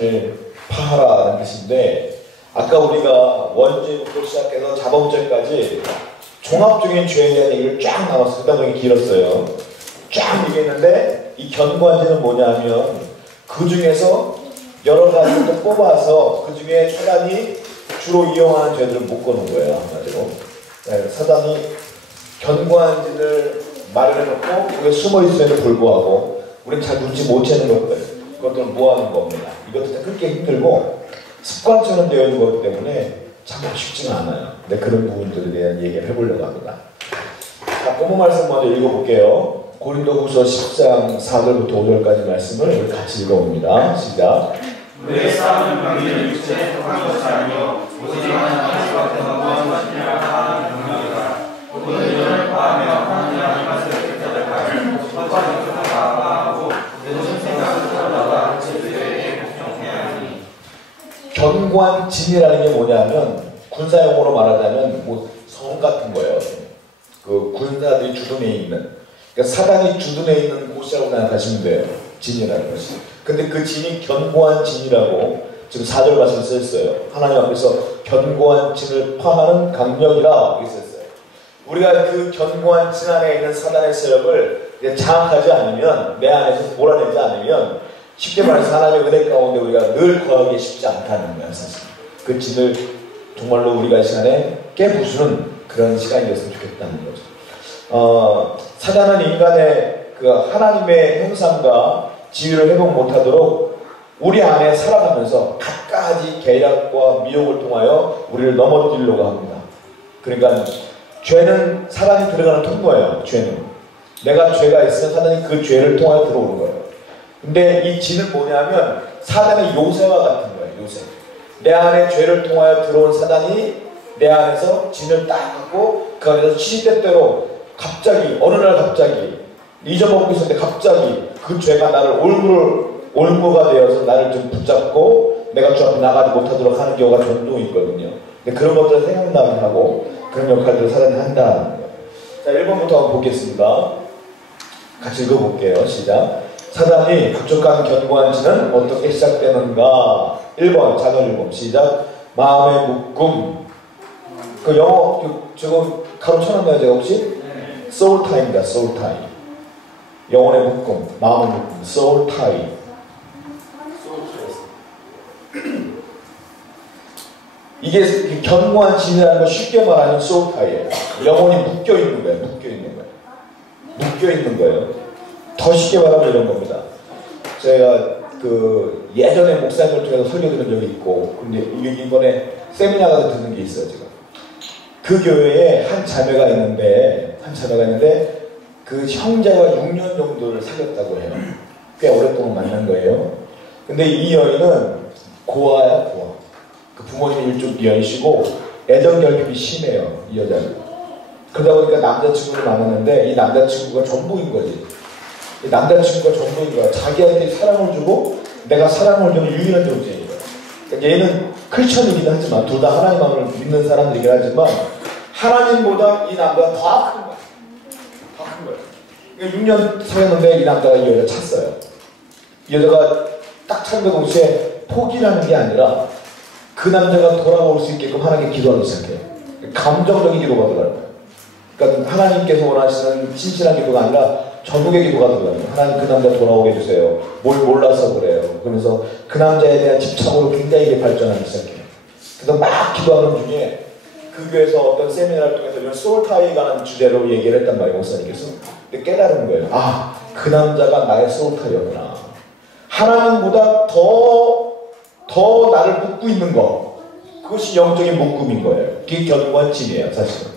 을 파하라는 뜻인데, 아까 우리가 원죄부터 시작해서 자범죄까지 종합적인 죄에 대한 얘기를 쫙 나눴어요. 상당히 길었어요. 쫙 얘기했는데, 이 견고한죄는 뭐냐면 그 중에서 여러 가지를 뽑아서 그 중에 사단이 주로 이용하는 죄들을 묶어놓은 거예요. 한마디로. 네, 사단이 견고한죄를 마련해놓고 그게 숨어있음에도 불구하고 우리는 잘 눈치 못 채는 것들, 그것들을 모아놓은 겁니다. 이것도 그렇게 힘들고 습관처럼 되어 있는 것 때문에 참 쉽지가 않아요. 근데 그런 부분들에 대한 얘기를 해보려고 합니다. 자, 본문 말씀 먼저 읽어볼게요. 고린도후서 10장 4절부터 5절까지 말씀을 우리 같이 읽어봅니다. 시작. 우리의 싸움은 병리는 육체에 속한 것이 아니요 오직 하나님 앞에 넘어간 것이니라 하는 병력이다. 우리는 이를 구하며 하나님 말씀을 듣게 하여 헛가지로 나아가고 모든 생각을 살다가 제주에게 복종해야 하니. 견고한 진이라는 게 뭐냐면 군사용어로 말하자면 뭐 성 같은 거예요. 그 군사들이 주둔해 있는, 그러니까 사단이 주둔해 있는 곳이라고 생각하시면 돼요. 진이라는 것이. 근데 그 진이 견고한 진이라고 지금 4절 말씀에 써있어요. 하나님 앞에서 견고한 진을 파하는 강력이라 이렇게 써있어요. 우리가 그 견고한 진 안에 있는 사단의 세력을 장악하지 않으면, 내 안에서 몰아내지 않으면, 쉽게 말해서 하나님의 은혜 가운데 우리가 늘 거하기 쉽지 않다는 거예요. 사실 그 진을 정말로 우리가 이 시간에 깨부수는 그런 시간이 됐으면 좋겠다는 거죠. 사단은 인간의 그 하나님의 형상과 지위를 회복 못하도록 우리 안에 살아가면서 갖가지 계략과 미혹을 통하여 우리를 넘어뜨리려고 합니다. 그러니까 죄는 사단이 들어가는 통로예요. 죄는 내가 죄가 있으면 사단이 그 죄를 통하여 들어오는 거예요. 근데 이 진은 뭐냐면 사단의 요새와 같은 거예요. 요새. 내 안에 죄를 통하여 들어온 사단이 내 안에서 진을 딱 갖고 그 안에서 시시때때로 갑자기 어느 날 갑자기 잊어먹고 있었는데 갑자기 그 죄가 나를 올무가 되어서 나를 좀 붙잡고 내가 주 앞에 나가지 못하도록 하는 경우가 종종 있거든요. 근데 그런 것들을 생각나게 하고 그런 역할들을 사단이 한다는 거예요. 자, 1번부터 한번 보겠습니다. 같이 읽어볼게요. 시작. 사단이 부족한 견고한 진은 어떻게 시작되는가? 1번 작은 1번 시작. 마음의 묶음. 그 영어 지금 가로 쳐놨나요 제가 혹시? soul tie입니다. soul tie. 영혼의 묶음, 마음의 묶음, soul tie. 이게 견고한 진이라는 건 쉽게 말하면 soul tie예요. 영혼이 묶여 있는 거예요. 묶여 있는 거예요. 더 쉽게 말하면 이런 겁니다. 제가 그 예전에 목사님을 통해서 설교 들은 적이 있고, 근데 이번에 세미나 가서 듣는 게 있어요. 제가 그 교회에 한 자매가 있는데 그 형제가 6년 정도를 사귀었다고 해요. 꽤 오랫동안 만난 거예요. 근데 이 여인은 고아야, 고아. 그 부모님이 일찍 미연이시고 애정 결핍이 심해요. 이 여자는. 그러다 보니까 남자친구를 만났는데 이 남자친구가 전부인 거지. 이 남자친구가 전부인 거야. 자기한테 사랑을 주고 내가 사랑을 주는 유일한 존재인 거야. 그러니까 얘는 크리스천이긴 하지만, 둘 다 하나님을 믿는 사람들이긴 하지만 하나님보다 이 남자가 더 큰 거야. 더 큰 거야. 그러니까 6년 사귀었는데 이 남자가 이 여자 찾어요. 이 여자가 딱 찾는 동시에 포기라는 게 아니라 그 남자가 돌아올 수 있게끔 하나님께 기도하기 시작해요. 감정적인 기도가 들어가요. 그러니까 하나님께서 원하시는 신실한 기도가 아니라 전국의 기도가 들어가요. 하나님 그 남자 돌아오게 해주세요. 뭘 몰라서 그래요. 그러면서 그 남자에 대한 집착으로 굉장히 발전하기 시작해요. 그래서 막 기도하는 중에 그 교회에서 어떤 세미나를 통해서 이런 소울타이라는 주제로 얘기를 했단 말이에요. 목사님께서. 근데 깨달은 거예요. 아, 그 남자가 나의 소울타이였구나. 하나님보다 더 나를 묶고 있는 거, 그것이 영적인 묶음인 거예요. 그게 견고한 진이에요. 사실은.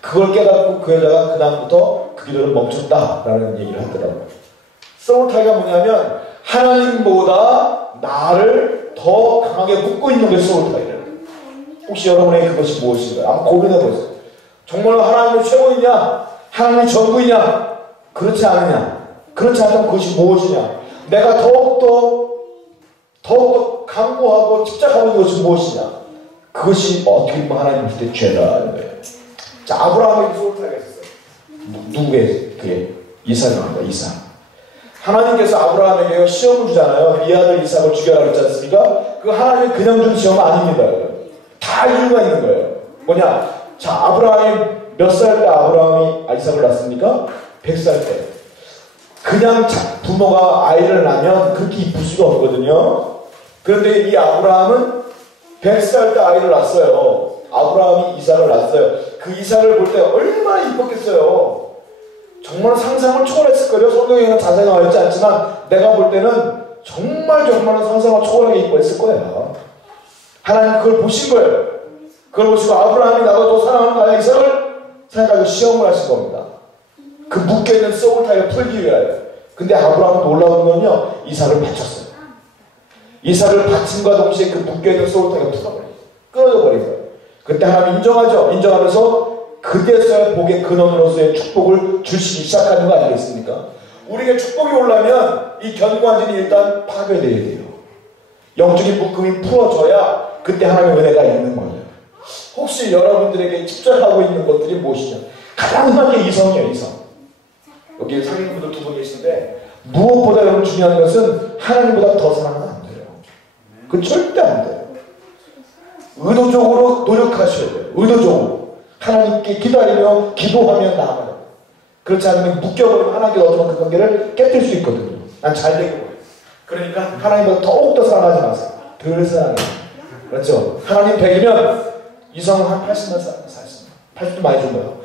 그걸 깨닫고 그 여자가 그다음부터 그 기도를 멈췄다라는 얘기를 하더라고요. 소울타이가 뭐냐면 하나님보다 나를 더 강하게 묶고 있는 게 소울타이예요. 혹시 여러분에게 그것이 무엇인가요? 한번 고민해보세요. 정말로 하나님이 최고이냐? 하나님이 전부이냐? 그렇지 않느냐? 그렇지 않다면 그것이 무엇이냐? 내가 더욱더 강구하고 집착하는 것이 무엇이냐? 그것이 어떻게 보면 하나님 볼 때 죄라는 거예요. 자, 아브라함에게 소울타이가 있었어요. 누구의? 그게 이삭입니다. 이삭. 하나님께서 아브라함에게 시험을 주잖아요. 네 아들 이삭을 죽여라 그랬지 않습니까? 그 하나님이 그냥 준 시험은 아닙니다. 다 이유가 있는 거예요. 뭐냐? 자, 아브라함이 몇 살 때 아브라함이 이삭을 낳습니까? 100살 때. 그냥 부모가 아이를 낳으면 그렇게 이쁠 수가 없거든요. 그런데 이 아브라함은 100살 때 아이를 낳았어요. 아브라함이 이삭을 낳았어요. 그 이삭을 볼 때 얼마나 이뻤겠어요. 정말 상상을 초월했을 거예요. 성경에는 자세히 나와 있지 않지만 내가 볼 때는 정말 상상을 초월하게 이뻐했을 거예요. 하나님 그걸 보신 거예요. 그걸 보시고 아브라함이 나도 더 사랑하는 나의 이삭을 생각하고 시험을 하신 겁니다. 그 묶여있는 썩을 타에 풀기 위하여. 근데 아브라함은 놀라운 건요, 이삭을 바쳤어요. 이삭을 바침과 동시에 그 묶여있는 썩을 타가 풀어버려요. 끊어져 버린 거예요. 그때 하나님 인정하죠. 인정하면서 그때서야 복의 근원으로서의 축복을 주시기 시작하는 거 아니겠습니까? 우리에게 축복이 오려면 이 견고한 진이 일단 파괴되어야 돼요. 영적인 묶음이 풀어져야 그때 하나님의 은혜가 있는 거예요. 혹시 여러분들에게 집중하고 있는 것들이 무엇이냐? 가장 흔한 게 이성이에요. 이성. 여기 사귀는 분들 두 분 계신데 무엇보다 여러분 중요한 것은 하나님보다 더 사랑하면 안 돼요. 그건 절대 안 돼요. 의도적으로 노력하셔야 돼요. 의도적으로. 하나님께 기다리며 기도하며 나아가요. 그렇지 않으면 묶여버리면 하나님께 어쩌면 그 관계를 깨뜨릴 수 있거든요. 난 잘 되고 보여요. 그러니까 하나님보다 더욱더 사랑하지 마세요. 덜 사랑해요. 그렇죠? 하나님 100이면 이성은 한 80만 사랑하십니다. 80도 많이 준 거예요.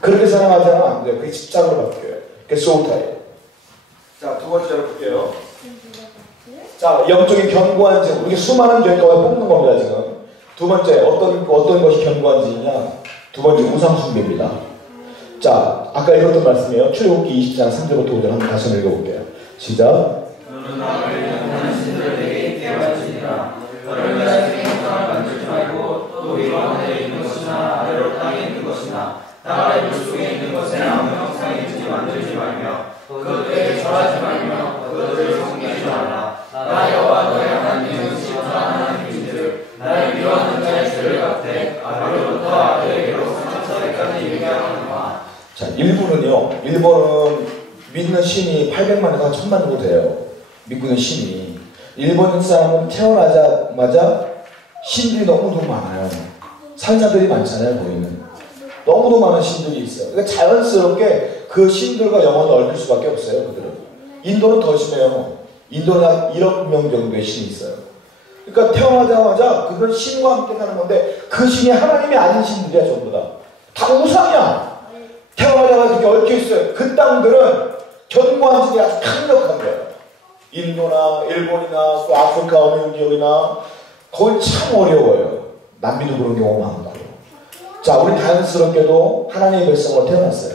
그렇게 사랑하지 않으면 안 돼요. 그게 집착으로 바뀌어요. 그게 소울타예요. 자, 두 번째로 볼게요. 자, 영적인 견고한 진. 우리가 수많은 죄가와 뽑는 겁니다, 지금. 두 번째, 어떤 것이 견고한 진이냐? 두 번째, 우상숭배입니다. 자, 아까 읽었던 말씀이에요. 출애굽기 20장 3절부터 5절 한번 다시 한번 읽어볼게요. 시작. 너는 나를 위하는 신들을 내게 대하지니라. 너를 위하여 생명상을 만들지 말고 또 위로 하늘에 있는 것이나 아래로 땅에 있는 것이나 땅 아래 물속에 있는 것에 아무 형상의 진을 만들지 말며 그것들에게 절하지 말며 그것들을 섬기지 말라. 나 여호와 너의 하나님은 시원한 하나님인즉 나를 미워하는 자의 죄를 갚되 아비로부터 아들에게로 천사에까지 이르게 하노라. 자, 일본은요. 일본은 믿는 신이 800만에서 1000만 정도 돼요. 믿는 신이. 일본 사람은 태어나자마자 신들이 너무도 많아요. 산사들이 많잖아요, 거기는. 너무도 많은 신들이 있어요. 그러니까 자연스럽게 그 신들과 영혼을 얽힐 수밖에 없어요, 그들은. 인도는 더 심해요. 인도는 한 1억 명 정도의 신이 있어요. 그러니까 태어나자마자 그들은 신과 함께 사는 건데 그 신이 하나님이 아닌 신들이야, 전부 다. 다 우상이야. 태어나자마자 그렇게 얽혀 있어요. 그 땅들은 견고한 신이 아주 강력한 거예요. 인도나 일본이나 또 아프리카 어느 지역이나 거기 참 어려워요. 남미도 그런 경우가 많고요. 자, 우리 자연스럽게도 하나님의 백성으로 태어났어요.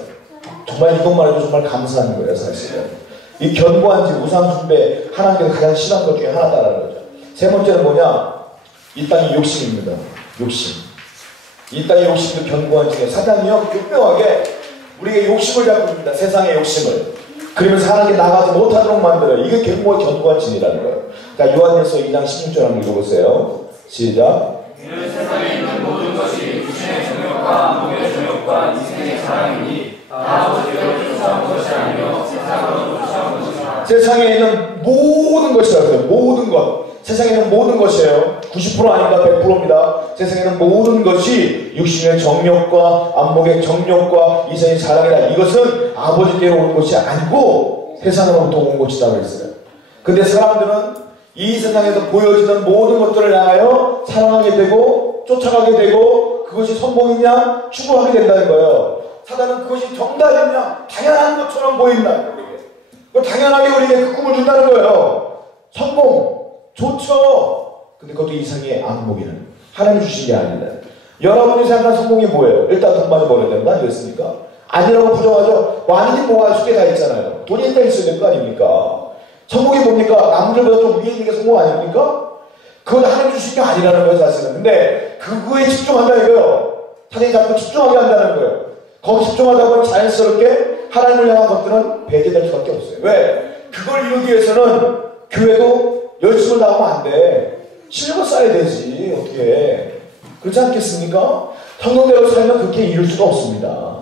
정말 이것만 해도 정말 감사한 거예요, 사실은. 이 견고한 진, 우상숭배, 하나님께서 가장 싫어하는 것 중에 하나다라는 거죠. 세 번째는 뭐냐? 이 땅의 욕심입니다. 욕심. 이 땅의 욕심도 견고한 진이에요. 사단이요, 교묘하게 우리에게 욕심을 잡고 있습니다. 세상의 욕심을. 그러면서 하나님께 나가지 못하도록 만들어요. 이게 견고한 진이라는 거예요. 자, 요한일서 2장 16절 한번 읽어보세요. 시작. 이는 세상에 있는 모든 것이 육신의 정욕과 몸의 정욕과 인생의 사랑이니 다 아버지를 쫓아온 것이 아니요 세상으로 쫓아온 것이라. 세상에 있는 모든 것이라고요. 모든 것. 세상에 있는 모든 것이에요. 90% 아닙니다. 100%입니다. 세상에 있는 모든 것이 육신의 정욕과 안목의 정욕과 이생의 사랑이다. 이것은 아버지께로 온 것이 아니고 세상으로부터 온 것이다 그랬어요. 근데 사람들은 이 세상에서 보여지는 모든 것들을 향하여 사랑하게 되고 쫓아가게 되고 그것이 성공이냐 추구하게 된다는 거예요. 사단은 그것이 정답이냐 당연한 것처럼 보인다. 당연하게 우리에게 그 꿈을 준다는 거예요. 성공 좋죠. 근데 그것도 이상의 안목이는 하나님이 주신 게 아니다. 여러분이 생각하는 성공이 뭐예요? 일단 돈 많이 벌어야 된다 아니겠습니까? 아니라고 부정하죠. 아니지 뭐가 쉽게 다 있잖아요. 돈이 일단 있어야 될 거 아닙니까? 성공이 뭡니까? 남들보다 좀 위에 있는 게 성공 아닙니까? 그건 하나님 주신 게 아니라는 거예요, 사실은. 근데 그거에 집중한다 이거예요. 사단이 자꾸 집중하게 한다는 거예요. 거기 집중하다 보면 자연스럽게 하나님을 향한 것들은 배제될 수밖에 없어요. 왜? 그걸 이루기 위해서는 교회도 열심을 다하면 안 돼. 실력을 쌓아야 되지. 어떻게. 그렇지 않겠습니까? 성경대로 살면 그렇게 이룰 수가 없습니다.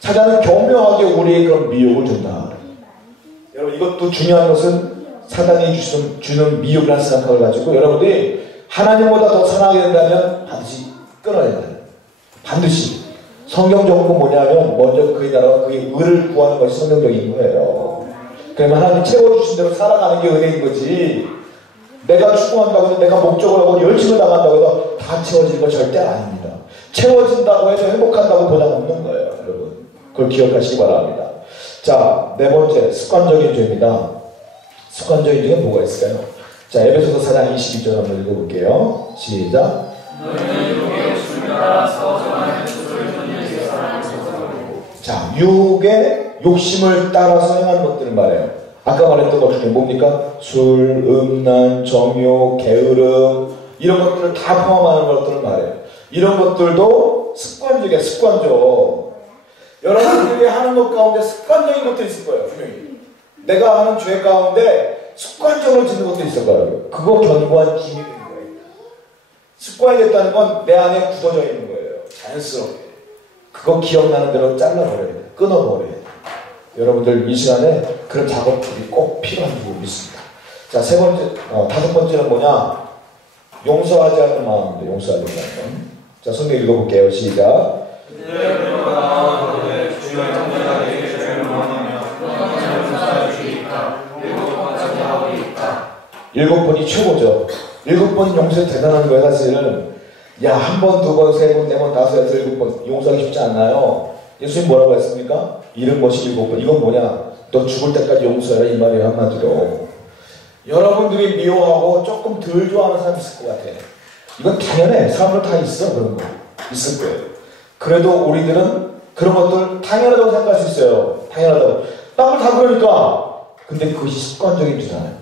사단은 교묘하게 우리의 그런 미혹을 준다. 여러분 이것도 중요한 것은 사단이 주는 미혹이라는 생각을 가지고 여러분들이 하나님보다 더 사랑하게 된다면 반드시 끊어야 된다. 반드시. 성경적으로 뭐냐면 먼저 그의 나라와 그의 의를 구하는 것이 성경적인 거예요. 그러면 하나님 채워주신 대로 살아가는 게 은혜인 거지, 내가 추구한다고 해서 내가 목적을 하고 열심을 나간다고 해서 다 채워지는 건 절대 아닙니다. 채워진다고 해서 행복한다고 보장 없는 거예요. 여러분 그걸 기억하시기 바랍니다. 자, 네 번째 습관적인 죄입니다. 습관적인 죄는 뭐가 있을까요? 자, 에베소서 4장 22절 한번 읽어볼게요. 시작. 자, 육의 욕심을 따라서 행하는 것들을 말해요. 아까 말했던 것 중에 뭡니까? 술, 음란, 정욕, 게으름 이런 것들을 다 포함하는 것들을 말해요. 이런 것들도 습관적이야. 습관적. 여러분들이 하는 것 가운데 습관적인 것도 있을 거예요. 분명히 내가 하는 죄 가운데 습관적으로 짓는 것도 있을 거예요. 그거 견고한 기밀인 거예요. 습관이 됐다는 건 내 안에 굳어져 있는 거예요. 자연스럽게. 그거 기억나는 대로 잘라버려야 돼. 끊어버려야 돼. 여러분들 이 시간에 그런 작업들이 꼭 필요한 줄 믿습니다. 자, 다섯 번째는 뭐냐? 용서하지 않는 마음입니다. 용서하지 않는 마음. 자, 성경 읽어볼게요. 시작. 일곱 번이 최고죠. 7번 용서는 대단한 거예요. 사실은 야, 한 번, 두 번, 세 번, 네 번, 다섯, 여섯, 7번 용서하기 쉽지 않나요? 예수님 뭐라고 했습니까? 70번씩 7번. 이건 뭐냐? 너 죽을 때까지 용서해라 이 말이에요. 한마디로. 여러분들이 미워하고 조금 덜 좋아하는 사람 있을 것 같아. 이건 당연해. 사람들 다 있어. 그런 거 있을 거예요. 그래도 우리들은 그런 것들 당연하다고 생각할 수 있어요. 당연하다고. 남을 다 그러니까. 근데 그것이 습관적인 죄잖아요.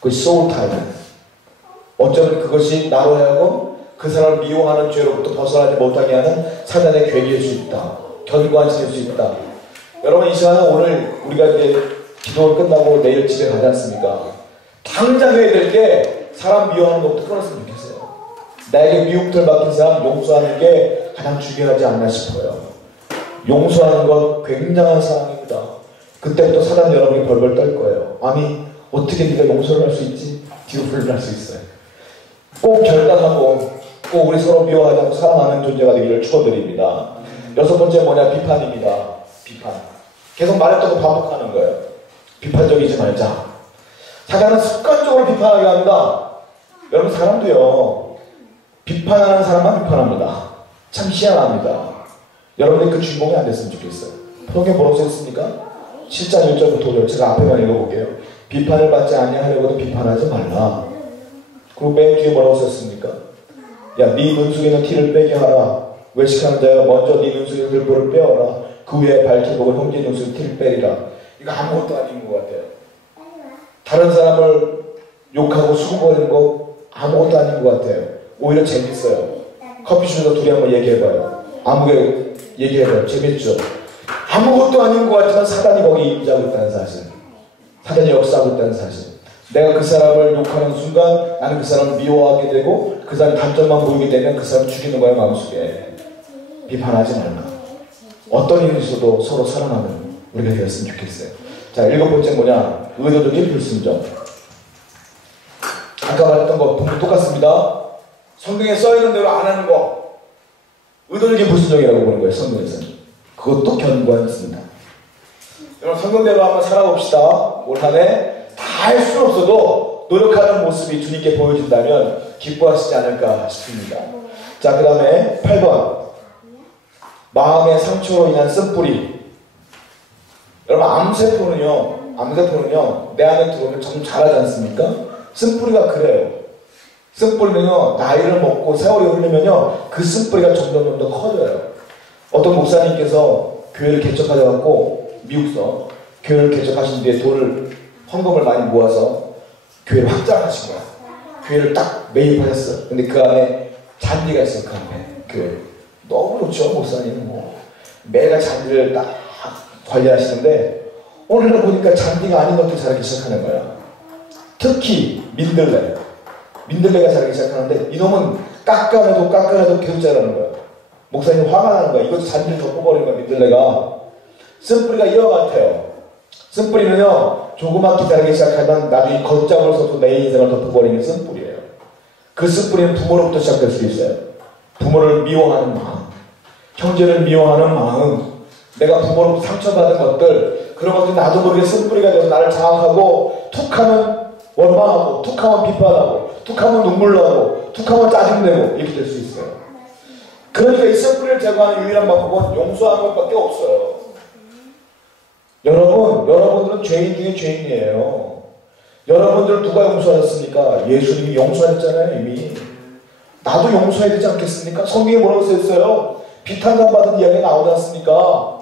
그것이 소울 타임이에요. 어쩌면 그것이 나로 하여금 그 사람을 미워하는 죄로부터 벗어나지 못하게 하는 사단의 괴기일 수 있다. 견고한 죄일 수 있다. 여러분 이 시간은 오늘 우리가 이제 기도를 끝나고 내일 집에 가지 않습니까? 당장 해야 될 게 사람 미워하는 것부터 끊었으면 좋겠어요. 나에게 미움들 맡긴 사람 용서하는 게 가장 중요하지 않나 싶어요. 용서하는 건 굉장한 사랑입니다. 그때부터 사단 여러분이 벌벌 떨 거예요. 아니 어떻게 네가 용서를 할 수 있지? 뒤로 불날 수 있어요. 꼭 결단하고 꼭 우리 서로 미워하지 않고 사랑하는 존재가 되기를 축원드립니다. 여섯 번째 뭐냐? 비판입니다. 비판. 계속 말했던 거 반복하는 거예요. 비판적이지 말자. 사단은 습관적으로 비판하게 합니다. 여러분 사람도요. 비판하는 사람만 비판합니다. 참 희한합니다. 여러분이 그 주인공이 안 됐으면 좋겠어요. 성경에 뭐라고 써있습니까? 7장 1절부터 5절 제가 앞에만 읽어볼게요. 비판을 받지 아니하려고도 비판하지 말라. 그리고 맨 뒤에 뭐라고 썼습니까? 야, 네 눈 속에 있는 티를 빼게 하라. 외식하는 자여 먼저 네 눈 속에 있는 들보를 빼어라. 그 후에 밝혀보고 형제 눈 속에 티를 빼리라. 이거 아무것도 아닌 것 같아요. 다른 사람을 욕하고 수군거리는 거 아무것도 아닌 것 같아요. 오히려 재밌어요. 커피숍에서 둘이 한번 얘기해봐요. 아무게 얘기해봐요. 재밌죠? 아무것도 아닌 것 같지만 사단이 거기 임자고 있다는 사실. 사단이 역사하고 있다는 사실. 내가 그 사람을 욕하는 순간 나는 그 사람을 미워하게 되고 그 사람의 단점만 보이게 되면 그 사람을 죽이는 거야 마음속에. 비판하지 말라. 어떤 일이 있어도 서로 사랑하는 우리가 되었으면 좋겠어요. 자, 7번째 뭐냐? 의도적인 불순종. 아까 말했던 거 전부 똑같습니다. 성경에 써있는 대로 안 하는 거 의도적인 불순종이라고 보는 거예요. 성경에서는. 그것도 견고한 있습니다. 여러분 성경대로 한번 살아봅시다. 올 한 해 다 할 수 없어도 노력하는 모습이 주님께 보여진다면 기뻐하시지 않을까 싶습니다. 자, 그 다음에 8번 마음의 상처로 인한 쓴뿌리. 여러분 암세포는요 내 안에 들어오면 참 잘하지 않습니까? 쓴뿌리가 그래요. 쓴뿌리는요 나이를 먹고 세월이 흐르면요 그 쓴뿌리가 점점 더 커져요. 어떤 목사님께서 교회를 개척하셔갖고 미국서 교회를 개척하신 뒤에 헌금을 많이 모아서 교회를 확장하신 거야. 교회를 딱 매입하셨어요. 근데 그 안에 잔디가 있어요. 그 안에 교회. 너무 좋죠. 목사님은 뭐 매일 잔디를 딱 관리하시는데 오늘은 보니까 잔디가 아닌 것들이 자라기 시작하는 거야. 특히 민들레가 자라기 시작하는데 이놈은 깎아내도 계속 자라는 거야. 목사님 화가 나는 거야. 이것도 잔디를 덮어버리는 거야. 민들레가. 쓴뿌리가 이와 같아요. 쓴뿌리는요, 조금만 기다리기 시작하면 나중에 걷잡을 서도 내 인생을 덮어버리는 쓴뿌리예요. 그 쓴뿌리는 부모로부터 시작될 수 있어요. 부모를 미워하는 마음, 형제를 미워하는 마음, 내가 부모로부터 상처받은 것들, 그런 것들이 나도 모르게 쓴뿌리가 돼서 나를 장악하고, 툭 하면 원망하고, 툭 하면 비판하고, 툭 하면 눈물 나고, 툭 하면 짜증내고, 이렇게 될 수 있어요. 그러니까 이 쓴뿌리를 제거하는 유일한 방법은 용서하는 것밖에 없어요. 여러분들은 죄인 중에 죄인이에요. 여러분들 누가 용서하셨습니까? 예수님이 용서했잖아요, 이미. 나도 용서해야 되지 않겠습니까? 성경에 뭐라고 써있어요? 비탄감 받은 이야기가 나오지 않습니까?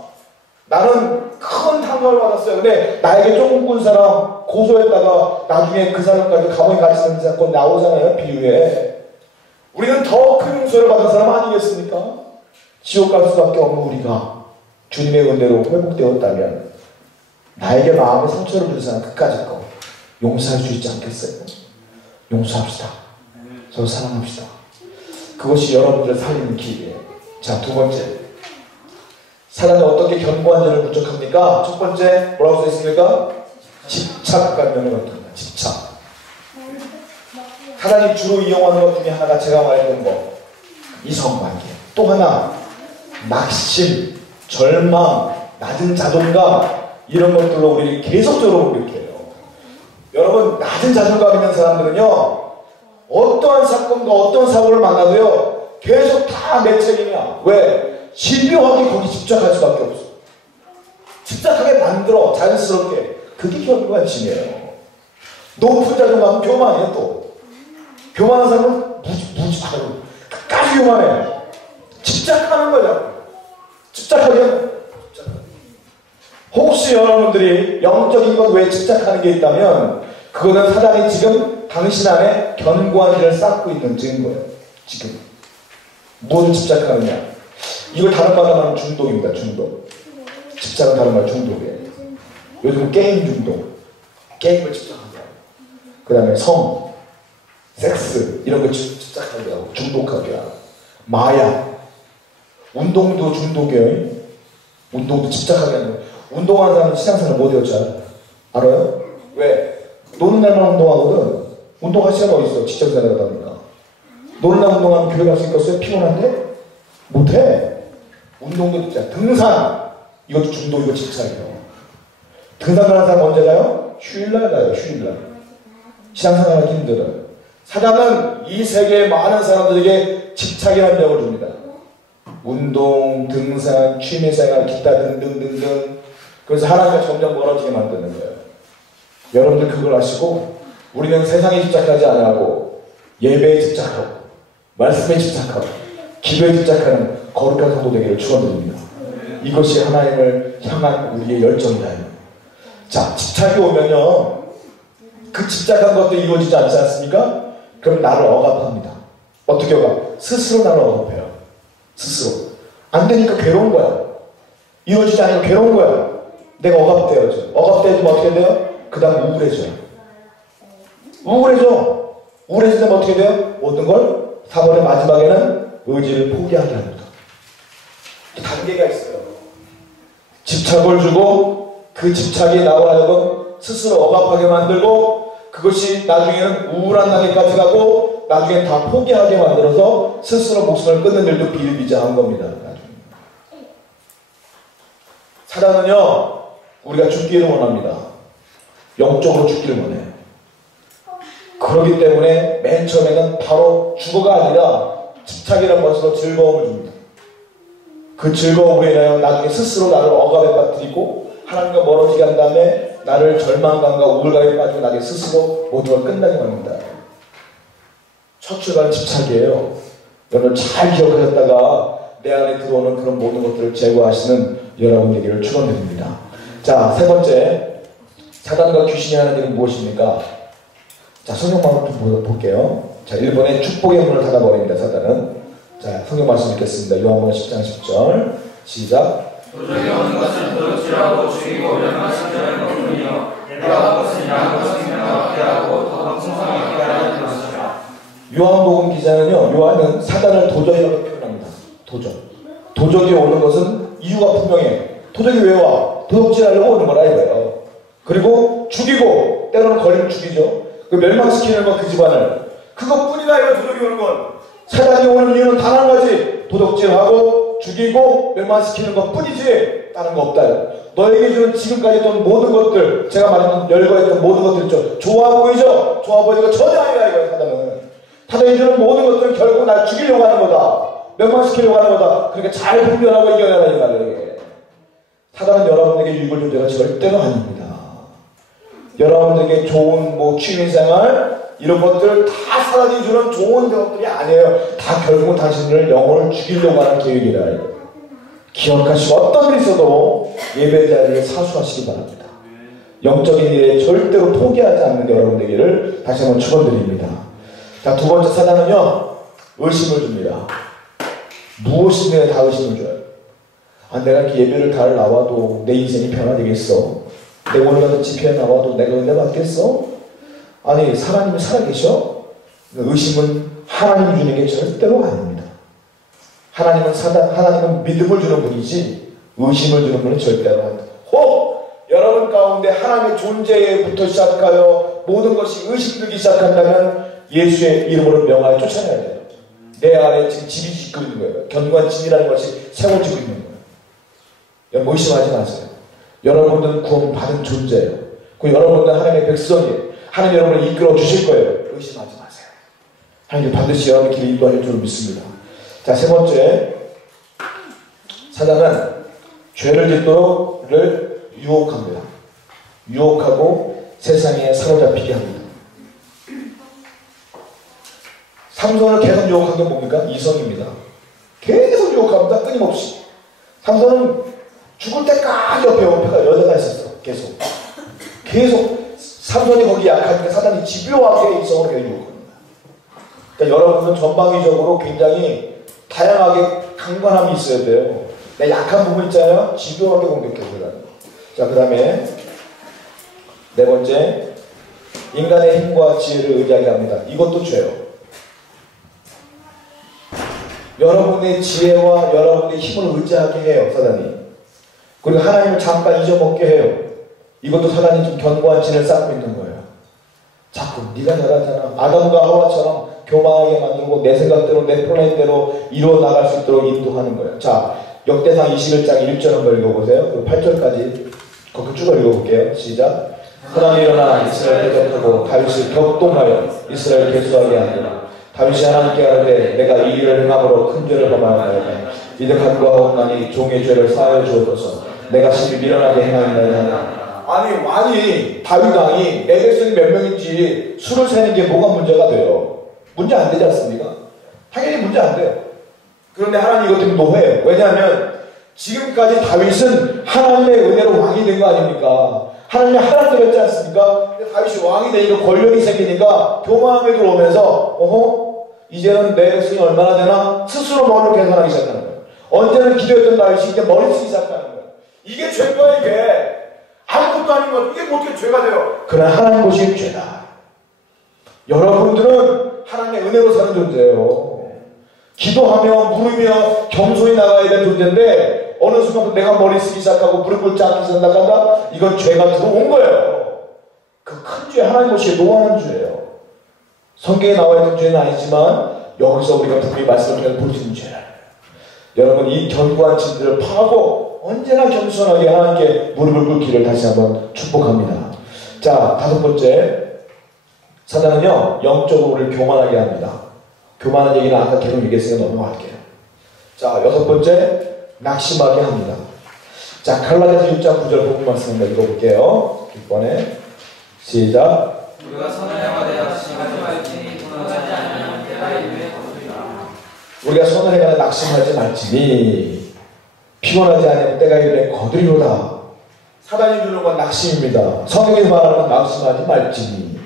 나는 큰 상처를 받았어요. 근데 나에게 조금 꾼 사람 고소했다가 나중에 그 사람까지 감옥에 갇히는 사건 나오잖아요, 비유에. 우리는 더 큰 용서를 받은 사람 아니겠습니까? 지옥 갈 수밖에 없는 우리가 주님의 은혜로 회복되었다면 나에게 마음에 상처를 준 사람 끝까지 거 용서할 수 있지 않겠어요? 용서합시다. 서로 사랑합시다. 그것이 여러분들을 살리는 길이에요. 자, 두 번째, 사단이 어떻게 견고한 자를 부족합니까? 첫 번째 뭐라고 써있습니까? 집착관념을 갖습니다. 집착. 사단이 주로 이용하는 것 중에 하나가 제가 말했던 거, 이성관계. 또 하나, 낙심, 절망, 낮은 자존감, 이런 것들로 우리 계속적으로 공격해요. 여러분, 낮은 자존감 있는 사람들은요, 어떠한 사건과 어떤 사고를 만나도요, 계속 다 내 책임이야. 왜? 집요하게 거기 집착할 수밖에 없어. 집착하게 만들어, 자연스럽게. 그게 견고한 짐이에요. 높은 자존감은 교만이에요, 또. 교만한 사람은 무지하고 끝까지 교만해. 집착하는 거야. 집착하게. 혹시 여러분들이 영적인 것 외에 집착하는 게 있다면 그거는 사단이 지금 당신 안에 견고한 길을 쌓고 있는 증거예요. 지금 무엇을 집착하느냐, 이걸 다른 말로 하면 중독입니다. 중독. 집착은 다른 말 중독이에요. 요즘 게임 중독, 게임을 집착한다. 그 다음에 성, 섹스 이런 걸 집착하게 하고 중독하게 하고, 마약, 운동도 중독이에요. 운동도 집착하게 하는 거예요. 운동하는 사람은 신앙생활 못해요. 알아요? 왜? 노는 날만 운동하거든. 운동할 시간 어디 있어? 직장생활 하다 보니까. 노는 날 운동하면 교회 갈 수 있겠어요? 피곤한데? 못해. 운동도 집착. 등산, 이것도 중독이고 집착이에요. 등산 가는 사람 언제 가요? 휴일날 가요. 휴일날. 신앙생활 하기 힘들어요. 사단은 이 세계의 많은 사람들에게 집착이라는 병을 줍니다. 운동, 등산, 취미생활, 기타 등등등등. 그래서 하나님과 점점 멀어지게 만드는 거예요. 여러분들 그걸 아시고 우리는 세상에 집착하지 않고 예배에 집착하고 말씀에 집착하고 기도에 집착하는 거룩한 성도 되기를 축원드립니다. 이것이 하나님을 향한 우리의 열정이다. 자, 집착이 오면요, 그 집착한 것도 이루어지지 않지 않습니까? 그럼 나를 억압합니다. 어떻게 억압? 스스로 나를 억압해요. 스스로. 안 되니까 괴로운 거야. 이루어지지 않으니까 괴로운 거야. 내가 억압되어져. 억압되어지면 어떻게 돼요? 그 다음 우울해져요. 우울해지면 어떻게 돼요? 모든 걸 4번의 마지막에는 의지를 포기하게 합니다. 단계가 있어요. 집착을 주고 그 집착이 나와 하여금 스스로 억압하게 만들고, 그것이 나중에는 우울한 단계까지 가고 나중엔 다 포기하게 만들어서 스스로 목숨을 끊는 일도 비일비재한 겁니다. 나중에. 사단은요, 우리가 죽기를 원합니다. 영적으로 죽기를 원해요. 그렇기 때문에 맨 처음에는 바로 죽어가 아니라 집착이라는 것으로 즐거움을 줍니다. 그 즐거움으로 인하여 나중에 스스로 나를 억압에 빠뜨리고 하나님과 멀어지게 한 다음에 나를 절망감과 우울감에 빠지고 나중에 스스로 모든 걸 끝나게 만듭니다. 첫 출발은 집착이에요. 여러분 잘 기억하셨다가 내 안에 들어오는 그런 모든 것들을 제거하시는 여러분 되기를 축원드립니다. 자, 세 번째, 사단과 귀신이 하는 일은 무엇입니까? 자, 성경 말씀 좀 볼게요. 자, 1번에 축복의 문을 닫아버립니다. 사단은. 자, 성경 말씀 읽겠습니다. 요한복음 10장 10절 시작. 도적이 오는 것은 도둑질하고 죽이고 멸망시키는 자는 없느니요 내가 온 것은 양과 생명을 얻게 하고 더 풍성하게 하는 것이라. 요한복음 기자는요, 요한은 사단을 도적이라고 표현합니다. 도적이 오는 것은 이유가 분명해. 도적이 왜 와? 도둑질하려고 오는 거라 이거예요. 그리고 죽이고, 때로는 걸리면 죽이죠. 그 멸망시키는 것, 그 집안을. 그것뿐이다, 이거 도둑이 오는 건. 사단이 오는 이유는 단 한 가지. 도둑질하고 죽이고 멸망시키는 것 뿐이지 다른 거 없다. 너에게 주는 지금까지 있던 모든 것들, 제가 말했던 열거했던 모든 것들 있죠. 좋아 보이죠? 좋아 보이는 거 전혀 아니다, 이거예요. 사단은. 사단이 주는 모든 것들은 결국 날 죽이려고 하는 거다. 멸망시키려고 하는 거다. 그러니까 잘 분별하고 이겨내라, 이 말이에요. 사단은 여러분에게 유익을 줄 때가 절대로 아닙니다. 여러분들에게 좋은 취미생활 이런 것들 다 사단이 주는 좋은 것들이 아니에요. 다 결국은 당신을 영혼을 죽이려고 하는 계획이라. 기억하시고 어떤 일이 있어도 예배 자리를 사수하시기 바랍니다. 영적인 일에 절대로 포기하지 않는 여러분 되기를 다시 한번 축원드립니다. 자, 두 번째 사단은요, 의심을 줍니다. 무엇이 내가 다 의심을 줘요. 내가 이렇게 예배를 다 나와도 내 인생이 변화되겠어? 내 오늘 같은 집회에 나와도 내가 은혜 받겠어? 아니, 하나님이 살아계셔? 의심은 하나님이 주는 게 절대로 아닙니다. 하나님은 믿음을 주는 분이지 의심을 주는 분은 절대로 아닙니다. 혹 여러분 가운데 하나님의 존재부터 시작하여 모든 것이 의심되기 시작한다면 예수의 이름으로 명하여 쫓아내야 돼요. 내 안에 지금 집이 짓고 있는 거예요. 견고한집이라는 것이 세워지고 있는 거예요. 의심하지 마세요. 여러분들은 구원받은 존재예요. 여러분들은 하나님의 백성이에요. 하나님 여러분을 이끌어 주실 거예요. 의심하지 마세요. 하나님 반드시 여러분의 길을 인도할 줄 믿습니다. 자, 세 번째, 사단은 죄를 짓도록 유혹합니다. 유혹하고 세상에 사로잡히게 합니다. 삼손을 계속 유혹한 게 뭡니까? 이성입니다. 계속 유혹합니다. 끊임없이. 삼손은 죽을 때까지 옆에 여자가 있었어. 계속 삼손이 거기 약하니까 사단이 집요하게 이성을 유혹합니다. 그러니까 여러분은 전방위적으로 굉장히 다양하게 강건함이 있어야 돼요. 약한 부분 있잖아요. 집요하게 공격해서. 자, 그 다음에 네 번째, 인간의 힘과 지혜를 의지하게 합니다. 이것도 죄요. 여러분의 지혜와 여러분의 힘을 의지하게 해요, 사단이. 그리고 하나님을 잠깐 잊어먹게 해요. 이것도 사단이 좀 견고한 진을 쌓고 있는 거예요. 자꾸 네가 잘하잖아. 아담과 하와처럼 교만하게 만들고 내 생각대로 내 플랜대로 이루어 나갈 수 있도록 인도하는 거예요. 자, 역대상 21장 1절 한번 읽어보세요. 그리고 8절까지 거기 쭉 읽어볼게요. 시작. 그러나 일어나 이스라엘 대적하고 다윗을 격동하여 이스라엘 개수하게 하니라. 다윗이 하나님께 하는데 내가 이 일을 행함으로 큰 죄를 범하였나이다. 이들 간구하옵나니 종의 죄를 사하여 주옵소서. 내가 심히 미련하게 행하였나이다. 아니 왕이 다윗 왕이 내 백성이 몇 명인지 수를 세는 게 뭐가 문제가 돼요? 문제 안 되지 않습니까? 당연히 문제 안 돼요. 그런데 하나님 이것 때문에 노해요. 왜냐하면 지금까지 다윗은 하나님의 은혜로 왕이 된 거 아닙니까? 하나님이 하라고 했지 않습니까? 근데 다윗이 왕이 되니까 권력이 생기니까 교만하게 들어오면서 이제는 내 백성이 얼마나 되나? 스스로 머리를 계산하기 시작하는 거예요. 언제는 기도했던 다윗이 이제 머리 쓰기 시작하는 거예요. 이게 죄가 이게. 아무것도 아닌 것, 이게 어떻게 죄가 돼요? 그러나 하나님 보시기엔 죄다. 여러분들은 하나님의 은혜로 사는 존재예요. 기도하며 무르며 겸손히 나가야 되는 존재인데 어느 순간부터 내가 머리 쓰기 시작하고 무릎 꿇지 않기 시작한다? 이건 죄가 들어온 거예요. 그 큰 죄, 하나님 보시기에 노하는 죄예요. 성경에 나와 있는 죄는 아니지만 여기서 우리가 분명히 말씀을 통해서 볼 수 있는 죄예요. 여러분 이 견고한 진들을 파고 언제나 겸손하게 하나님께 무릎을 꿇기를 다시 한번 축복합니다. 자, 다섯 번째, 사단은요 영적으로 우리를 교만하게 합니다. 교만한 얘기는 아까 계속 얘기했으니까 넘어갈게요. 자, 여섯 번째, 낙심하게 합니다. 자, 갈라디아서 6장 9절 본문 말씀 한번 읽어볼게요. 6번에 시작. 우리가 선을 행하되 낙심하지 말지니 분하지 않으면 때가 이르되 거두리라. 우리가 선을 행하되 낙심하지 말지니 피곤하지 않으면 때가 이르되 거두리로다. 사단이 주는 건 낙심입니다. 성경에서 말하는 건 낙심하지 말지니,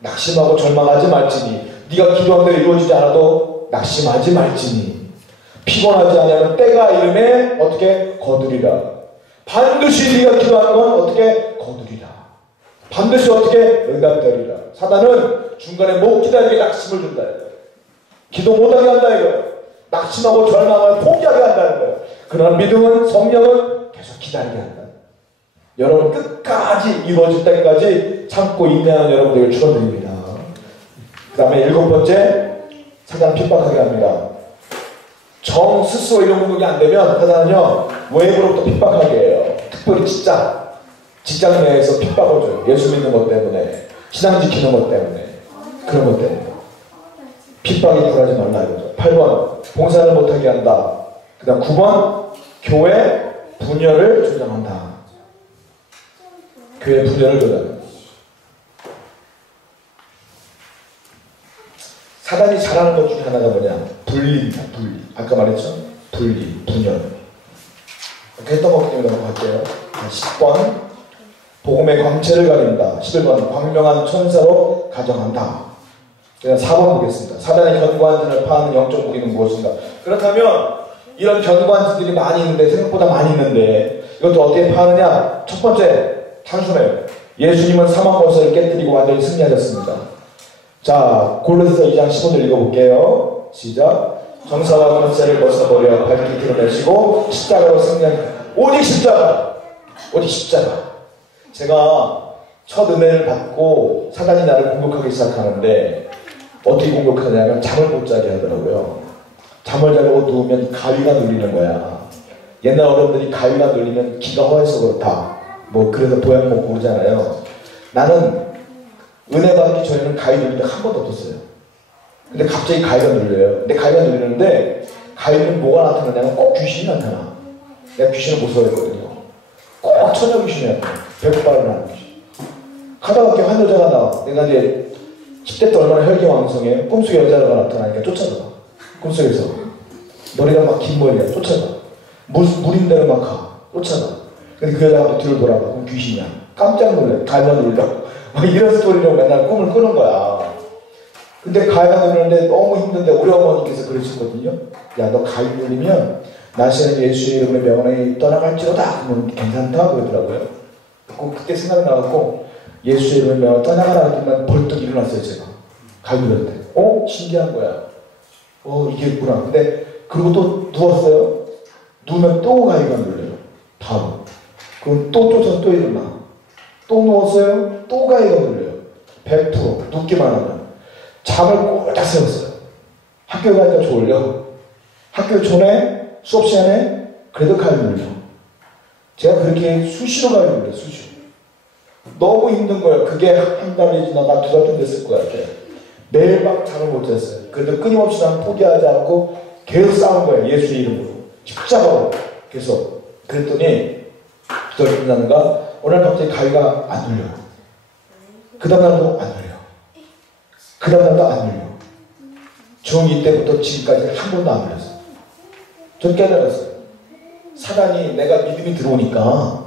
낙심하고 절망하지 말지니, 네가 기도한 대로 이루어지지 않아도 낙심하지 말지니, 피곤하지 않으면 때가 이르매 어떻게 거두리라. 반드시 네가 기도하는 건 어떻게 거두리라. 반드시 어떻게 응답되리라. 사단은 중간에 못 기다리게 낙심을 준다 이거예요. 기도 못하게 한다 이거예요. 낙심하고 절망을 포기하게 한다는 거예요. 그러나 믿음은, 성령은 계속 기다리게 한다. 여러분 끝까지 이루어질 때까지 참고 인내하는 여러분들을 축원드립니다. 그 다음에 7번째, 사단 핍박하게 합니다. 정 스스로 이런 공격이 안 되면 사단은요 외부로부터 핍박하게 해요. 특별히 직장 내에서 핍박을 줘요. 예수 믿는 것 때문에, 신앙 지키는 것 때문에, 그런 것 때문에 핍박이 굴하지 말라 이거죠. 8번 봉사를 못하게 한다. 그 다음 9번 교회 분열을 조장한다. 교회 분열을 조장한다. 사단이 잘하는 것 중에 하나가 뭐냐? 분리입니다. 분리. 아까 말했죠? 분리, 분열. 했던 것 때문에 넘어갈게요. 10번 복음의 광채를 가린다. 11번 광명한 천사로 가정한다. 그냥 4번 보겠습니다. 사단의 견고한 진을 파는 영적 무기는 무엇인가? 그렇다면 이런 견고한 진들이 많이 있는데, 생각보다 많이 있는데 이것도 어떻게 파느냐? 첫 번째 단순해요. 예수님은 사망 권세를 깨뜨리고 완전히 승리하셨습니다. 자, 골로새서 2장 15절 읽어볼게요. 시작. 정사와 권세를 벗어버려 밝히 드러내시고 십자가로 승리하니 오직 십자가, 오직 십자가. 제가 첫 은혜를 받고 사단이 나를 공격하기 시작하는데 어떻게 공격하냐면 잠을 못 자게 하더라고요. 잠을 자려고 누우면 가위가 눌리는 거야. 옛날 어른들이 가위가 눌리면 기가 허해서 그렇다, 뭐 그래서 보약 먹고 그러잖아요. 나는 은혜 받기 전에는 가위 눌릴 때 한 번도 없었어요. 근데 갑자기 가위가 눌려요. 근데 가위가 눌리는데 가위는 뭐가 나타나냐면 꼭 귀신이 나타나. 내가 귀신을 무서워했거든요. 꼭 처녀 귀신이 나타나. 배고파를 하는 귀신. 가다가 이렇게 한 여자가 나와. 내가 이제 10대 때 얼마나 혈기왕성해. 꿈속에 여자가 나타나니까 쫓아가. 꿈속에서 머리가 막 긴 머리야. 쫓아가. 물인대로 막 가. 쫓아가. 근데 그 여자가 또 뒤를 돌아봐. 그럼 귀신이야. 깜짝 놀래. 가위가 눌려. 이런 스토리로 맨날 꿈을 꾸는 거야. 근데 가위가 눌리는데 너무 힘든데 우리 어머니께서 그러시거든요. 야, 너 가위 눌리면 나시는 예수의 이름으로 병원에 떠나갈지로다. 그러면 괜찮다 그러더라고요. 그때 생각나갖고 예수의 이름으로 병원에 떠나가라 했더니 벌떡 일어났어요. 제가 가위 눌릴 때. 신기한 거야. 이게 있구나. 근데 그리고 또 누웠어요. 누우면 또 가위가 눌려요. 바로. 그럼 또 쫓아서 또 일어나. 또 누웠어요. 또 가위가 눌려요. 100% 눕기만 하면. 잠을 꼴딱 세웠어요. 학교 가니까 졸려. 학교 전에 수업 시간에 그래도 가위 눌려. 제가 그렇게 수시로 가위 눌려요. 수시로. 너무 힘든 거예요. 그게 한 달이 지나가 2달쯤 됐을 것 같아요. 매일 밤 잠을 못 잤어요. 그래도 끊임없이 난 포기하지 않고 계속 싸운 거예요. 예수의 이름으로. 십자가로. 계속. 그랬더니 2달 끝나는가 오늘 갑자기 가위가 안 눌려요. 그 다음 날도 안 눌려요. 그 다음 날도 안 눌려요. 중2 때부터 지금까지 한 번도 안 눌렸어요. 전 깨달았어요. 사단이 내가 믿음이 들어오니까,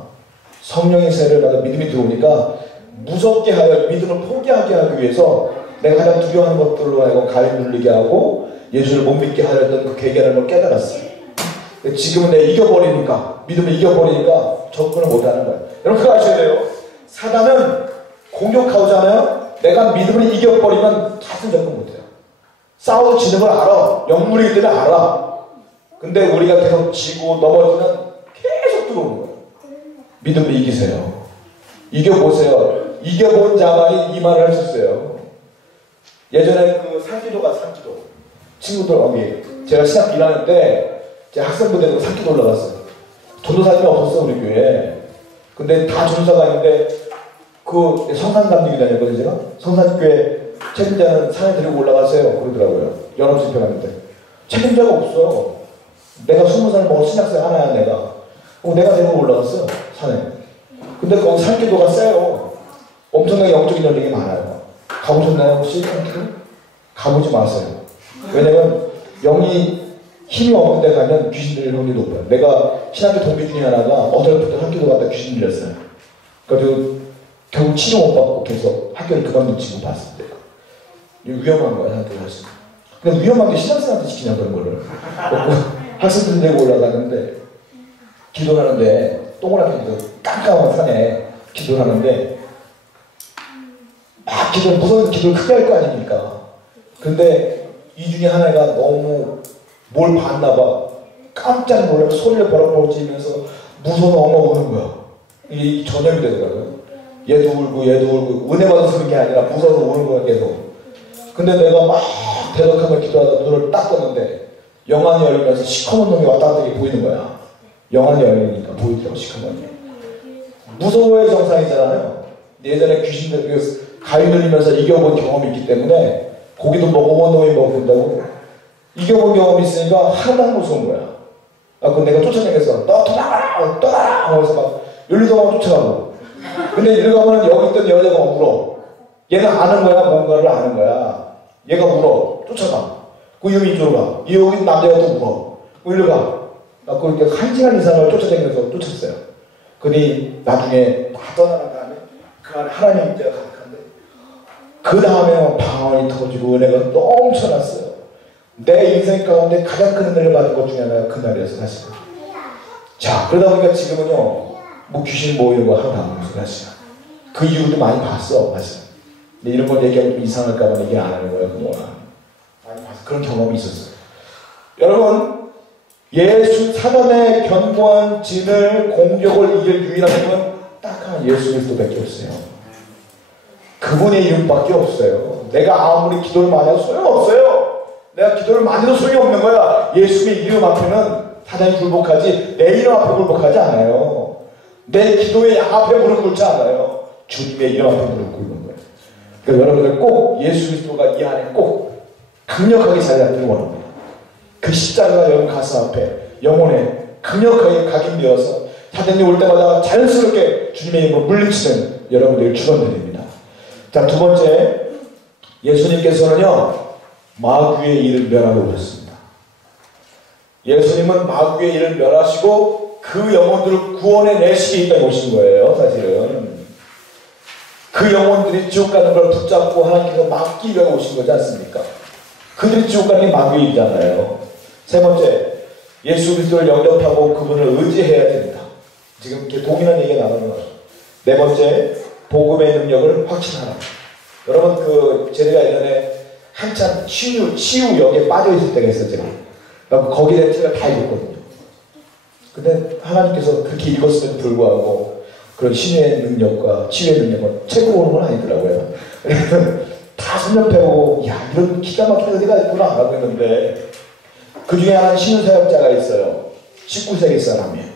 성령의 세례를 받아 믿음이 들어오니까 무섭게 하여 믿음을 포기하게 하기 위해서 내가 가장 두려워하는 것들로 하여금 가위 눌리게 하고 예수를 못 믿게 하려던 그 계기라는 걸 깨달았어요. 지금은 내가 이겨버리니까, 믿음을 이겨버리니까 접근을 못하는 거예요. 여러분 그거 아셔야 돼요. 사단은 공격하잖아요. 내가 믿음을 이겨버리면 다시 접근 못해요. 싸워도 지는 걸 알아. 영물이기 때문에 알아. 근데 우리가 계속 지고 넘어지면 계속 들어오는 거예요. 믿음을 이기세요. 이겨보세요. 이겨본 자만이 이 말을 할 수 있어요. 예전에 그 산기도가 산기도 친구들 거기 제가 신학 1학년 때 제 학생부 되고 산기도 올라갔어요. 전도사님이 없었어 우리 교회에. 근데 다 전도사가 있는데 그 성산감독이 다녔거든요. 제가 성산교회 책임자는 산에 데리고 올라가세요 그러더라고요. 연합집회 갔는데 책임자가 없어. 내가 20살 먹은 신학생 하나야 내가. 내가 데리고 올라갔어요 산에. 근데 거기 산기도가 세요. 엄청나게 영적인 열리기 많아요. 가보셨나요 혹시 산기도? 가보지 마세요. 왜냐면 영이 힘이 없는 데 가면 귀신 들릴 확률이 높아요. 내가 신학교 동기 중에 하나가 어떨부터 학교도 갔다 귀신 들렸어요. 그래서 결국 치료 못 받고 계속 학교를 그만둔 친구 봤습니다. 위험한 거야 학교 가서. 근데 위험한 게 신학생한테 시키냐 그런 거를. 학생들 데리고 올라가는데 기도를 하는데 동그랗게 깜깜한 산에 기도를 하는데 막 기도를 무서운 기도를 크게 할 거 아닙니까? 근데 이 중에 하나가 너무 뭘 봤나 봐. 깜짝 놀라서 소리를 버럭버럭 지면서 무서워서 엉엉 우는 거야. 이 전염이 되더라고요. 얘도 울고 은혜 받아서 그런 게 아니라 무서워서 우는 거야 계속. 근데 내가 막 대덕하며 기도하다 눈을 딱 떴는데 영안이 열리면서 시커먼 놈이 왔다 갔다 보이는 거야. 영안이 열리니까 보이더라고 시커먼 놈이. 무서워의 정상이잖아요. 예전에 귀신들 가위 눌리면서 이겨본 경험이 있기 때문에 고기도 먹어본 놈이 먹는다고 이겨본 경험이 있으니까 하나도 무서운 거야. 그 내가 쫓아다녔어. 너 도망가라! 떠나라! 하면서 막 열리도만 쫓아가고. 근데 이리 가면 여기 있던 여자가 울어. 얘는 아는 거야. 뭔가를 아는 거야. 얘가 울어. 쫓아가. 그 이름이 이쪽으로 가. 여기 남자가 또 울어. 이리 가. 그렇게 1시간 이상을 쫓아다니면서 쫓았어요. 그니 나중에 다 떠나는 다음에 그 안에 하나님 인자가 가득한데 그 다음에 방언이 터지고 은혜가 넘쳐났어요. 내 인생 가운데 가장 큰 은혜를 받은 것 중에 하나가 그날이었어 사실은. 자 그러다 보니까 지금은요 뭐 귀신 뭐 이런 거 하나도 안 보면서 사실 그 이후도 많이 봤어 사실. 근데 이런 걸 얘기하면 좀 이상할까 봐 얘기 안 하는 거야 그동안. 많이 봤어. 그런 경험이 있었어요. 여러분 예수 사단의 견고한 진을 공격을 이길 유일한 분은 딱 하나 예수 그리스도밖에 없어요. 그분의 이름밖에 없어요. 내가 아무리 기도를 많이 해도 소용없어요. 내가 기도를 많이 해도 소용이 없는 거야. 예수의 이름 앞에는 사단이 굴복하지 내 이름 앞에 굴복하지 않아요. 내 기도의 양 앞에 무릎 꿇지 않아요. 주님의 이름 앞에 무릎 꿇는 거예요. 그러니까 여러분들 꼭 예수 그리스도가 이 안에 꼭 강력하게 자리 잡기를 원합니다. 그 십자가가 여러분 가슴 앞에 영혼에 강력하게 각인되어서 사단이 올 때마다 자연스럽게 주님의 이름으로 물리치는 여러분들 축원드립니다. 자, 두 번째 예수님께서는요 마귀의 일을 멸하고 오셨습니다. 예수님은 마귀의 일을 멸하시고 그 영혼들을 구원해 내시기 위해 오신 거예요. 사실은 그 영혼들이 지옥 가는 걸 붙잡고 하나님께서 막기 위해 오신 거지 않습니까? 그들이 지옥 가는 게 마귀의 일이잖아요. 세 번째, 예수 그리스도를 영접하고 그분을 의지해야 됩니다. 지금 이렇게 동일한 얘기가 나오는 거죠. 네 번째, 복음의 능력을 확신하라. 여러분 제가 예전에 한참 치유역에 빠져있을 때가 있어요. 제가 거기에 제가 다 읽었거든요. 근데 하나님께서 그렇게 읽었음에도 불구하고 그런 신의 능력과 치유의 능력은 책으로 오는 건 아니더라고요. 다 선접해보고 야 이런 기가 막힌 어디가 있구나 라고 했는데 그 중에 하나는 신유사역자가 있어요. 19세기 사람이에요.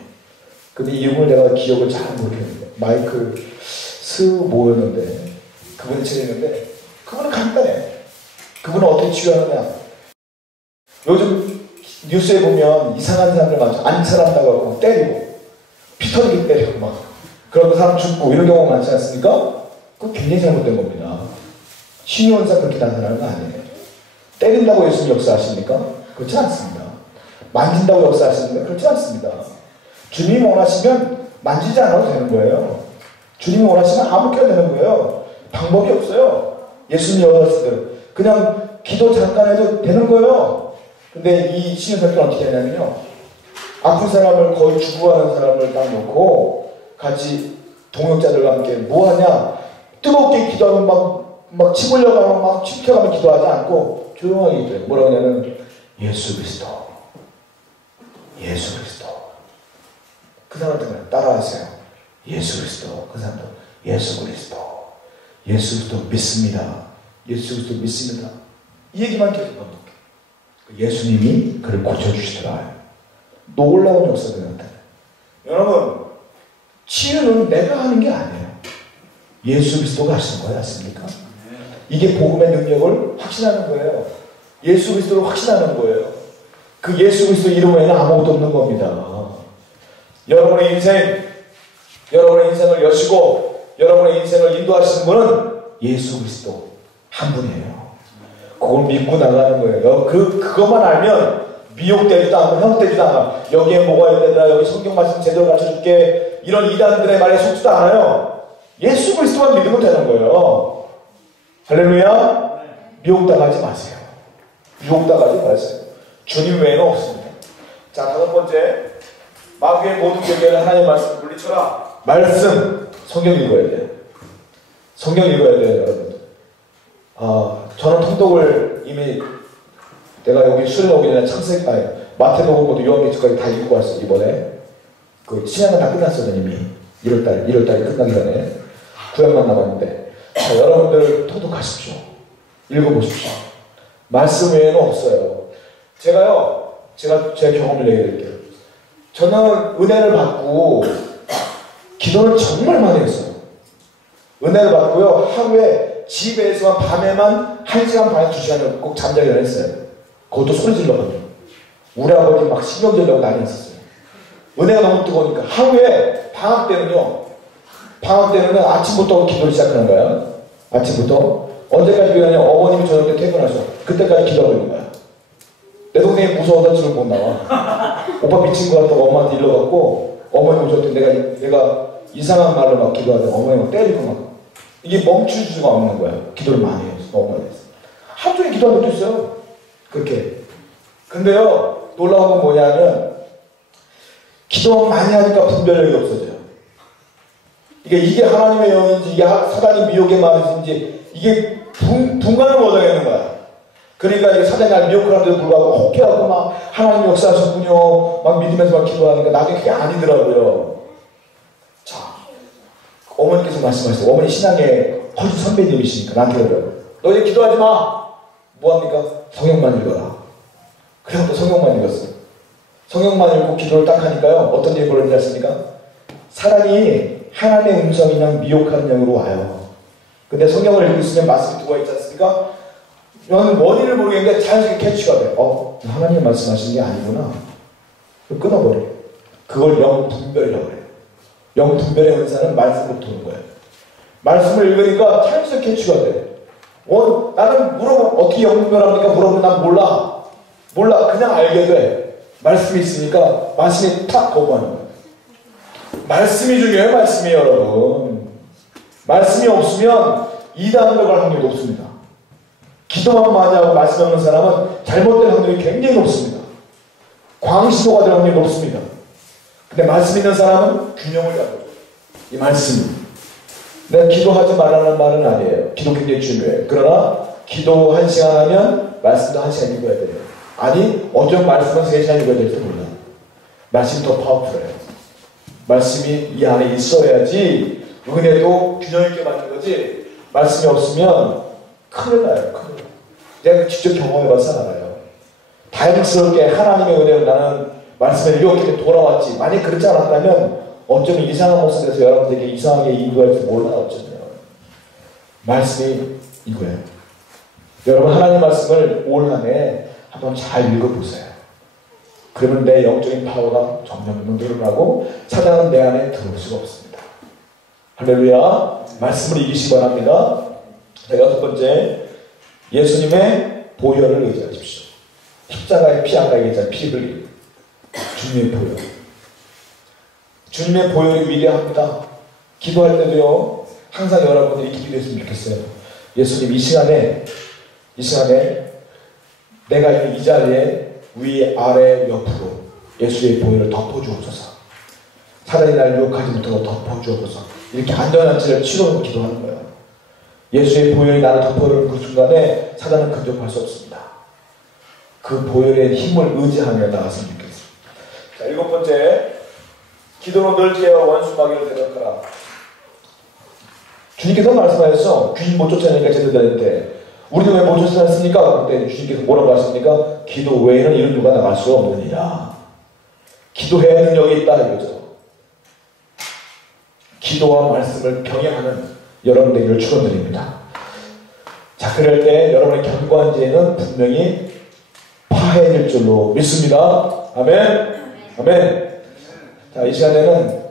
근데 이름을 내가 기억을 잘 모르겠는데 마이클 뭐였는데 그분이 책이었는데 그분은 간단해. 그분은 어떻게 치유하느냐. 요즘 뉴스에 보면 이상한 사람들 많죠. 안살한다고 하고 때리고 피터리게 때리고 막 그러고 사람 죽고 이런 경우가 많지 않습니까? 그거 굉장히 잘못된 겁니다. 신유원사 그렇게 나타나는 거 아니에요. 때린다고 예수님 역사하십니까? 그렇지 않습니다. 만진다고 역사하십니까? 그렇지 않습니다. 주님이 원하시면 만지지 않아도 되는 거예요. 주님이 원하시면 아무렇게나 되는 거예요. 방법이 없어요. 예수님이 원하신 대로 그냥 기도 잠깐 해도 되는 거예요. 근데 이 신유사역은 어떻게 하냐면요 아픈 사람을 거의 죽어가는 사람을 딱 놓고 같이 동역자들과 함께 뭐하냐 뜨겁게 기도하면 막 침 흘려가면 막 침튀어가면 기도하지 않고 조용하게 기도해요. 뭐라고 하냐면 예수 그리스도 예수 그리스도 그 사람한테 따라하세요. 예수 그리스도 그 사람도 예수 그리스도 예수 그리스도 믿습니다. 예수 그리스도 믿습니다. 이 얘기만 계속 반복해. 예수님이 그를 고쳐주시더라. 놀라운 역사가 나타나요. 여러분 치유는 내가 하는 게 아니에요. 예수 그리스도가 하시는 거예요. 맞습니까? 이게 복음의 능력을 확신하는 거예요. 예수 그리스도를 확신하는 거예요. 그 예수 그리스도 이름 외에는 아무것도 없는 겁니다. 여러분의 인생을 여시고 여러분의 인생을 인도하시는 분은 예수 그리스도 한 분이에요. 그걸 믿고 나가는 거예요. 그것만 알면 미혹되지도 않고 형되지도 않아. 여기에 뭐가 있다더라, 여기 성경 말씀 제대로 가르쳐줄게, 이런 이단들의 말에 속지도 않아요. 예수 그리스도만 믿으면 되는 거예요. 할렐루야. 미혹당하지 마세요. 미혹당하지 마세요. 주님 외에는 없습니다. 자, 다섯 번째, 마귀의 모든 경계를 하나님의 말씀을 물리쳐라. 말씀, 성경 읽어야 돼요. 성경 읽어야 돼요, 여러분. 저는 통독을 이미 내가 여기 수련 오기 전에 마태복음 모두 요한계시까지 다 읽고 왔어요. 이번에 그 신약은 다 끝났어요. 이미 1월달이 끝나기 전에 구약만 남았는데, 자, 여러분들 토독하십시오. 읽어보십시오. 말씀 외에는 없어요. 제가 제 경험을 얘기해드릴게요. 저는 은혜를 받고 기도를 정말 많이 했어요. 은혜를 받고요, 하루에 집에서 밤에만 1시간 반, 2시간을 꼭 잠자기를 했어요. 그것도 소리 질러가지고. 우리 아버지 막 신경질려고 난리 났었어요. 은혜가 너무 뜨거우니까. 하루에 방학 때는요, 아침부터 기도를 시작하는 거예요. 아침부터. 언제까지 기도하냐? 어머님이 저녁 때 퇴근하셔. 그때까지 기도하고 있는 거야. 내 동생이 무서워서 집을 못 나와. 오빠 미친 것 같다고 엄마한테 일러갖고, 어머니 오셨을 때 내가 이상한 말로 막 기도하다가 어머니 막 때리고 막. 이게 멈출 수가 없는 거야. 기도를 많이 해서. 너무 많이 했어. 하루 종일 기도하는 것도 있어요. 그렇게. 근데요, 놀라운 건 뭐냐면, 기도 많이 하니까 분별력이 없어져요. 이게 하나님의 영인지, 이게 사단이 미혹의 마음인지, 이게 분간을 못하겠는 거야. 그러니까 이게 사단이 날 미혹하는데도 불구하고 혹해하고 막 하나님 역사하셨군요. 막 믿으면서 막 기도하니까 나중에 그게 아니더라고요. 자, 어머니께서 말씀하셨어요. 어머니 신앙의 훨씬 선배님이시니까 나한테 그래요. 너 이제 기도하지 마. 뭐합니까? 성경만 읽어라. 그래서 성경만 읽었어요. 성경만 읽고 기도를 딱 하니까요, 어떤 일이 벌어지지 않습니까? 사람이 하나님의 음성이랑 미혹하는 영으로 와요. 근데 성경을 읽고 있으면 말씀이 들어와 있지 않습니까? 저는 원인을 모르겠는데 자연스럽게 캐치가 돼. 하나님이 말씀하시는 게 아니구나. 끊어버려. 그걸 영분별이라고 그래요. 영분별의 은사는 말씀으로부터 오는 거예요. 말씀을 읽으니까 자연스럽게 캐치가 돼. 나는 어떻게 영분별합니까? 물어보면 난 몰라. 그냥 알게 돼. 말씀이 있으니까 말씀이 탁 거부하는 거예요. 말씀이 중요해요. 말씀이 여러분. 말씀이 없으면 이단으로 갈 확률이 높습니다. 기도만 많이 하고 말씀 없는 사람은 잘못될 확률이 굉장히 높습니다. 광시도가 될 확률이 높습니다. 근데 말씀 있는 사람은 균형을 잡아요. 이 말씀이. 내가 기도하지 말라는 말은 아니에요. 기도 굉장히 중요해요. 그러나 기도 1시간 하면 말씀도 1시간 읽어야 돼요. 아니, 어쩌면 말씀은 3시간 읽어야 될지 몰라요. 말씀이 더 파워풀해요. 말씀이 이 안에 있어야지 은혜도 균형 있게 맞는 거지. 말씀이 없으면 큰일 나요. 큰일 나요. 내가 직접 경험해봐서 알아요. 다행스럽게 하나님의 은혜로 나는 말씀을 읽었기 돌아왔지. 만약 그렇지 않았다면 어쩌면 이상한 모습 돼서 여러분들에게 이상하게 인도할지 몰라요. 어쩌면 말씀이 이거예요. 여러분, 하나님의 말씀을 올 한 해 한번 잘 읽어보세요. 그러면 내 영적인 파워가 점점 늘어나고 사단은 내 안에 들어올 수가 없습니다. 할렐루야. 말씀을 이기시기 바랍니다. 자, 6번째, 예수님의 보혈을 의지하십시오. 십자가에 피 안 가겠잖아요. 피 흘리. 주님의 보혈. 주님의 보혈이 위대합니다. 기도할 때도요, 항상 여러분들이 기도했으면 좋겠어요. 예수님, 이 시간에 내가 있는 이 자리에 위, 아래, 옆으로 예수의 보혈을 덮어주옵소서. 사단이 날 유혹하지 못하고 덮어주옵소서. 이렇게 안전한지를 치료하고 기도하는 거예요. 예수의 보혈이 나를 덮어주는 그 순간에 사단은 근접할 수 없습니다. 그 보혈의 힘을 의지하며 나갔으면 좋겠습니다. 자, 7번째, 기도로 늘 죄와 원수 마귀를 대적하라. 주님께서 말씀하셨어. 귀신 못 쫓아내니까 제자들한테. 우리도 왜 못 쫓아냈습니까? 그때 주님께서 뭐라고 하십니까? 기도 외에는 이런 누가 나갈 수 없느니라. 기도해야 능력이 있다 이거죠. 기도와 말씀을 병행하는 여러분들에게 축원드립니다. 자, 그럴 때 여러분의 견고한 죄는 분명히 파해질 줄로 믿습니다. 아멘. 아멘. 자, 이 시간에는